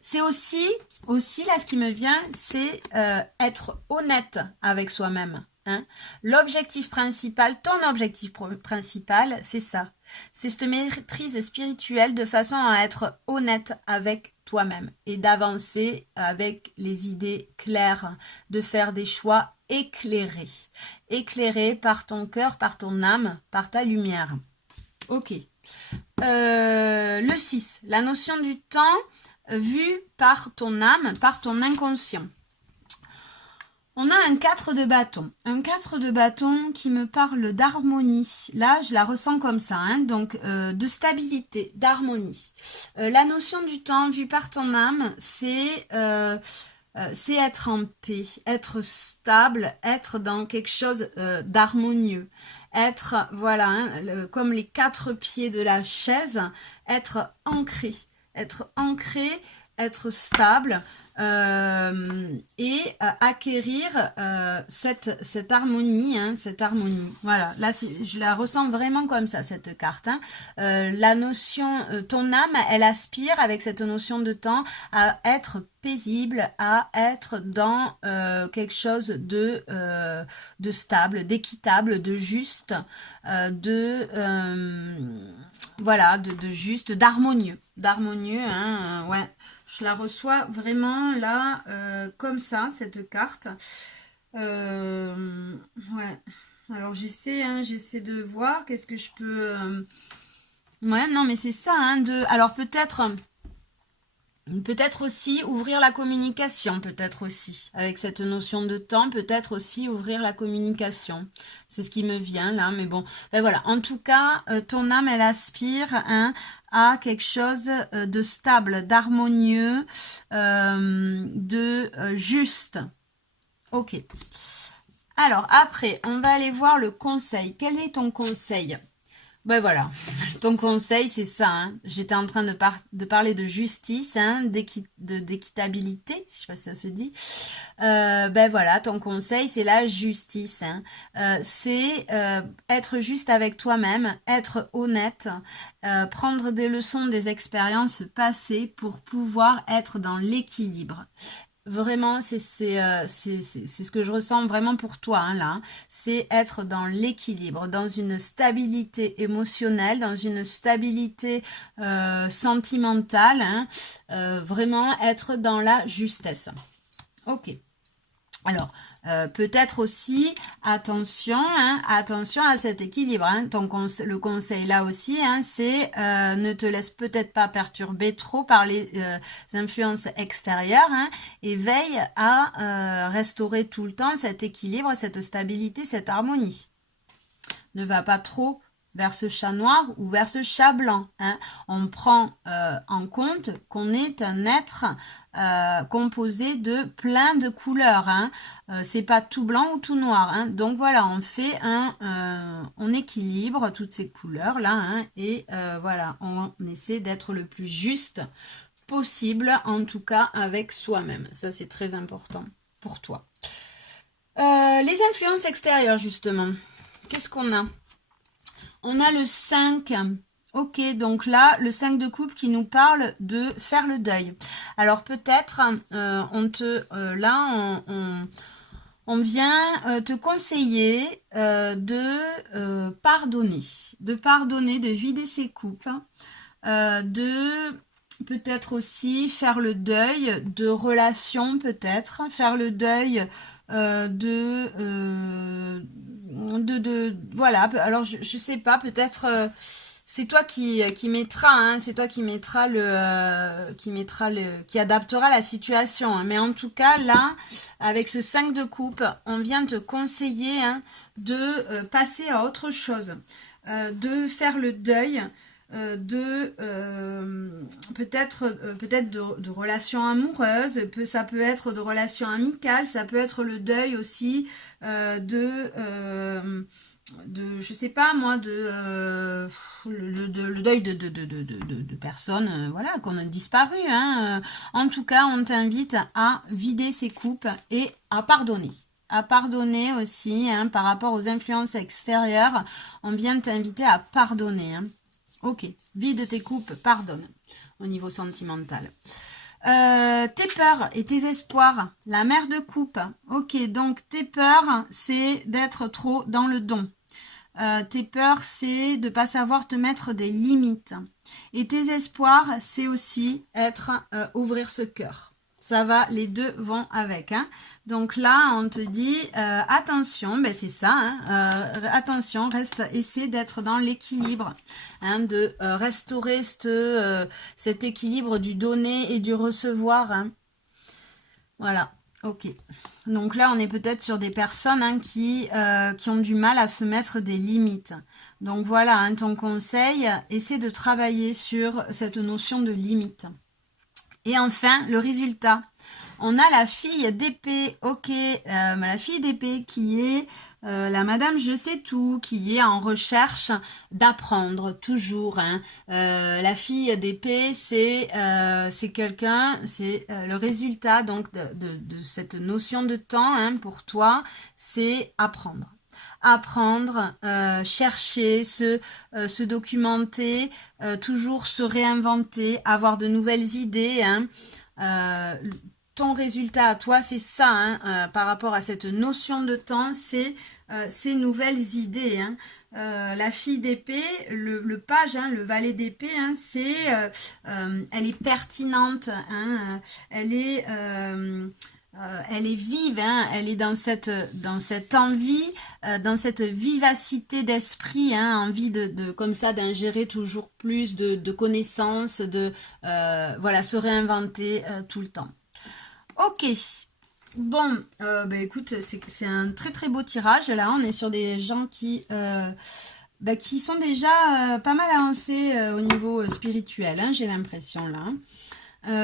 c'est aussi là ce qui me vient, c'est être honnête avec soi-même. Hein. L'objectif principal, ton objectif principal, c'est ça. C'est cette maîtrise spirituelle de façon à être honnête avec toi-même et d'avancer avec les idées claires, de faire des choix éclairés. Éclairés par ton cœur, par ton âme, par ta lumière. Ok. Le 6, la notion du temps vue par ton âme, par ton inconscient. On a un 4 de bâton. Un 4 de bâton qui me parle d'harmonie. Là, je la ressens comme ça, hein, donc de stabilité, d'harmonie. La notion du temps vue par ton âme, c'est être en paix, être stable, être dans quelque chose d'harmonieux. Être, voilà, hein, comme les 4 pieds de la chaise, être ancré, être stable, et acquérir cette harmonie, hein, cette harmonie. Voilà, là je la ressens vraiment comme ça, cette carte, hein. La notion, ton âme, elle aspire avec cette notion de temps à être paisible, à être dans quelque chose de stable, d'équitable, de juste, voilà, de juste, d'harmonieux, hein, ouais. Je la reçois vraiment là, comme ça, cette carte. Ouais. Alors j'essaie de voir qu'est-ce que je peux. Ouais, non, mais c'est ça, hein, Alors peut-être aussi ouvrir la communication, peut-être aussi. Avec cette notion de temps, peut-être aussi ouvrir la communication. C'est ce qui me vient là, mais bon. Ben voilà, en tout cas, ton âme, elle aspire, hein, à quelque chose de stable, d'harmonieux, de juste. Ok. Alors, après, on va aller voir le conseil. Quel est ton conseil ? Ben voilà, ton conseil c'est ça, hein. J'étais en train de parler de justice, hein, d'équitabilité, je sais pas si ça se dit. Ben voilà, ton conseil c'est la justice, hein. C'est être juste avec toi-même, être honnête, prendre des leçons des expériences passées pour pouvoir être dans l'équilibre. Vraiment, c'est ce que je ressens vraiment pour toi, hein, là. C'est être dans l'équilibre, dans une stabilité émotionnelle, dans une stabilité sentimentale, hein, vraiment être dans la justesse. Ok. Alors, peut-être aussi, attention à cet équilibre, hein. Le conseil là aussi, hein, c'est ne te laisse peut-être pas perturber trop par les influences extérieures, hein, et veille à restaurer tout le temps cet équilibre, cette stabilité, cette harmonie. Ne va pas trop vers ce chat noir ou vers ce chat blanc, hein. On prend en compte qu'on est un être composé de plein de couleurs, hein. C'est pas tout blanc ou tout noir, hein. Donc voilà, on fait on équilibre toutes ces couleurs là, hein, et voilà, on essaie d'être le plus juste possible, en tout cas avec soi-même. Ça c'est très important pour toi. Les influences extérieures justement, qu'est-ce qu'on a ? On a le 5. Ok, donc là, le 5 de coupe qui nous parle de faire le deuil. Alors peut-être, on vient te conseiller de pardonner, de vider ses coupes, de peut-être aussi faire le deuil de relations, peut-être, faire le deuil voilà, alors je sais pas, peut-être c'est toi qui mettra, hein, c'est toi qui adaptera la situation. Hein. Mais en tout cas, là, avec ce 5 de coupe, on vient te conseiller hein, de passer à autre chose, de faire le deuil. Peut-être de relations amoureuses, ça peut être de relations amicales, ça peut être le deuil aussi je sais pas moi, le deuil de personnes voilà, qu'on a disparu. Hein. En tout cas, on t'invite à vider ces coupes et à pardonner. À pardonner aussi hein, par rapport aux influences extérieures. On vient t'inviter à pardonner. Hein. Ok, vide tes coupes, pardonne au niveau sentimental. Tes peurs et tes espoirs, la mère de coupe. Ok, donc tes peurs, c'est d'être trop dans le don. Tes peurs, c'est de pas savoir te mettre des limites. Et tes espoirs, c'est aussi ouvrir ce cœur. Ça va, les deux vont avec. Hein. Donc là, on te dit, attention, ben c'est ça, hein, attention, essaie d'être dans l'équilibre, hein, de restaurer cet équilibre du donner et du recevoir. Hein. Voilà, ok. Donc là, on est peut-être sur des personnes hein, qui ont du mal à se mettre des limites. Donc voilà, hein, ton conseil, essaie de travailler sur cette notion de limite. Et enfin, le résultat. On a la fille d'épée, ok, la fille d'épée qui est la madame je sais tout, qui est en recherche d'apprendre toujours. Hein. La fille d'épée, c'est quelqu'un, c'est le résultat donc de cette notion de temps hein, pour toi, c'est apprendre. Apprendre, chercher, se documenter, toujours se réinventer, avoir de nouvelles idées. Hein. Ton résultat à toi, c'est ça, hein, par rapport à cette notion de temps, c'est ces nouvelles idées. Hein. La fille d'épée, le page, hein, le valet d'épée, hein, elle est pertinente, hein, elle est vive, hein, elle est dans cette envie, dans cette vivacité d'esprit, hein, envie de comme ça d'ingérer toujours plus de connaissances, voilà, se réinventer tout le temps. Ok, bon, écoute, c'est un très très beau tirage. Là, on est sur des gens qui sont déjà pas mal avancés au niveau spirituel, hein, j'ai l'impression là.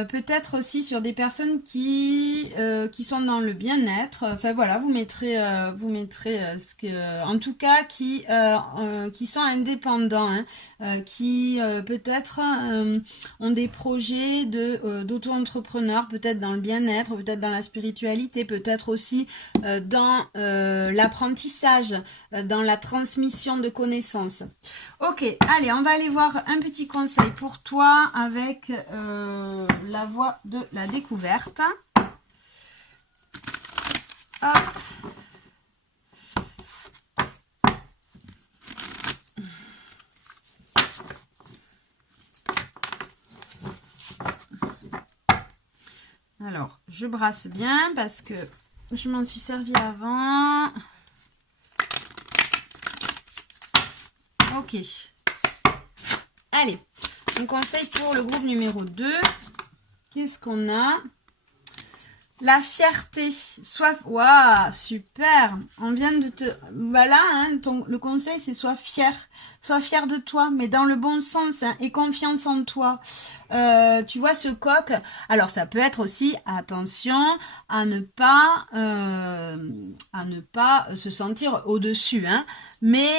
Peut-être aussi sur des personnes qui sont dans le bien-être. Enfin voilà, vous mettrez ce que, en tout cas, qui sont indépendants, hein, qui peut-être ont des projets d'auto-entrepreneurs, peut-être dans le bien-être, peut-être dans la spiritualité, peut-être aussi dans l'apprentissage, dans la transmission de connaissances. Ok, allez, on va aller voir un petit conseil pour toi avec la voie de la découverte. Hop. Alors, je brasse bien parce que je m'en suis servi avant. Ok. Allez, un conseil pour le groupe numéro 2. Qu'est-ce qu'on a? La fierté. Waouh, super. On vient de te... Voilà, hein, le conseil, c'est sois fier. Sois fier de toi, mais dans le bon sens, hein, et confiance en toi. Tu vois ce coq. Alors, ça peut être aussi, attention, à ne pas se sentir au-dessus. Hein. Mais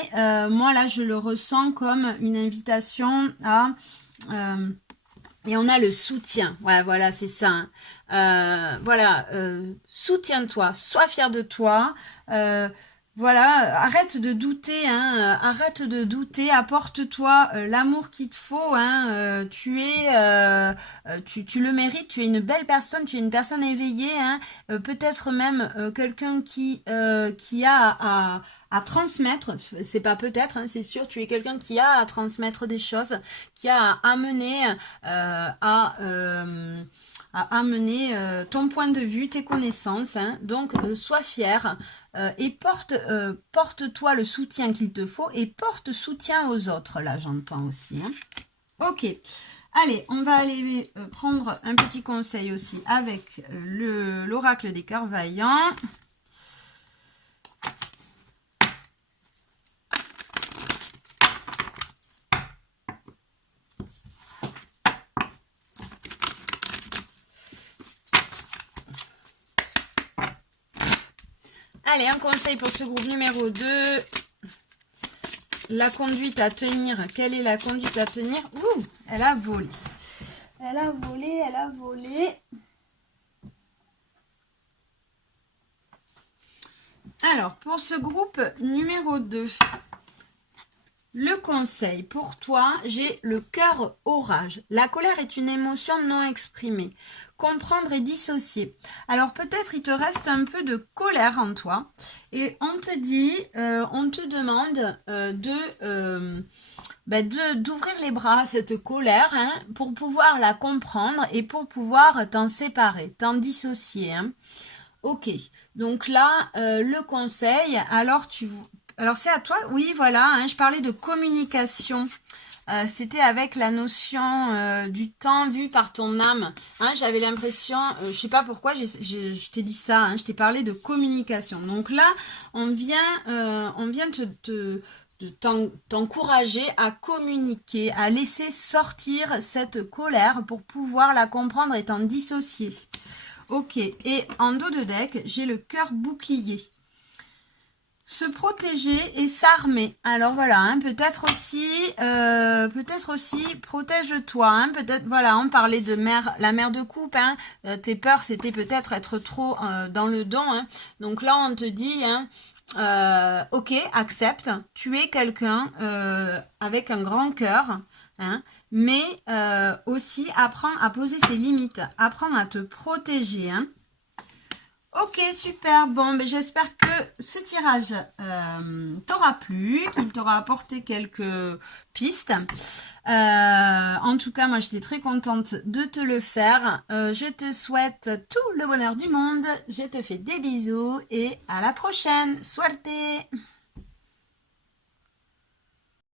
moi, là, je le ressens comme une invitation à... et on a le soutien. Ouais, voilà, c'est ça. Hein. Voilà, soutiens-toi, sois fier de toi. Voilà, arrête de douter, hein, arrête de douter, apporte-toi l'amour qu'il te faut, hein, tu le mérites, tu es une belle personne, tu es une personne éveillée, hein, peut-être même quelqu'un qui a à transmettre, c'est pas peut-être, hein, c'est sûr, tu es quelqu'un qui a à transmettre des choses, qui a à amener à amener ton point de vue, tes connaissances. Hein. Donc, sois fier et porte-toi le soutien qu'il te faut et porte soutien aux autres. Là, j'entends aussi. Hein. Ok. Allez, on va aller prendre un petit conseil aussi avec l'oracle des cœurs vaillants. Allez, un conseil pour ce groupe numéro 2. La conduite à tenir. Quelle est la conduite à tenir? Ouh, elle a volé. Elle a volé, elle a volé. Alors, pour ce groupe numéro 2, le conseil pour toi, j'ai le cœur orage. La colère est une émotion non exprimée. Comprendre et dissocier. Alors peut-être il te reste un peu de colère en toi et on te dit, on te demande d'ouvrir les bras à cette colère hein, pour pouvoir la comprendre et pour pouvoir t'en séparer, t'en dissocier. Hein. Ok, donc là, le conseil, alors c'est à toi, oui voilà, hein, je parlais de communication. C'était avec la notion du temps vu par ton âme. Hein, j'avais l'impression, je sais pas pourquoi, je t'ai dit ça, hein, je t'ai parlé de communication. Donc là, on vient t'encourager à communiquer, à laisser sortir cette colère pour pouvoir la comprendre et t'en dissocier. Ok, et en dos de deck, j'ai le cœur bouclier. Se protéger et s'armer. Alors voilà, hein, peut-être aussi, protège-toi. Hein, peut-être, voilà, on parlait de la mère de coupe. Hein, tes peurs, c'était peut-être être trop dans le don. Hein, donc là, on te dit, hein, ok, accepte. Tu es quelqu'un avec un grand cœur. Hein, mais aussi apprends à poser ses limites. Apprends à te protéger. Hein. Ok, super. Bon, mais j'espère que ce tirage t'aura plu, qu'il t'aura apporté quelques pistes. En tout cas, moi, j'étais très contente de te le faire. Je te souhaite tout le bonheur du monde. Je te fais des bisous et à la prochaine. Suerte!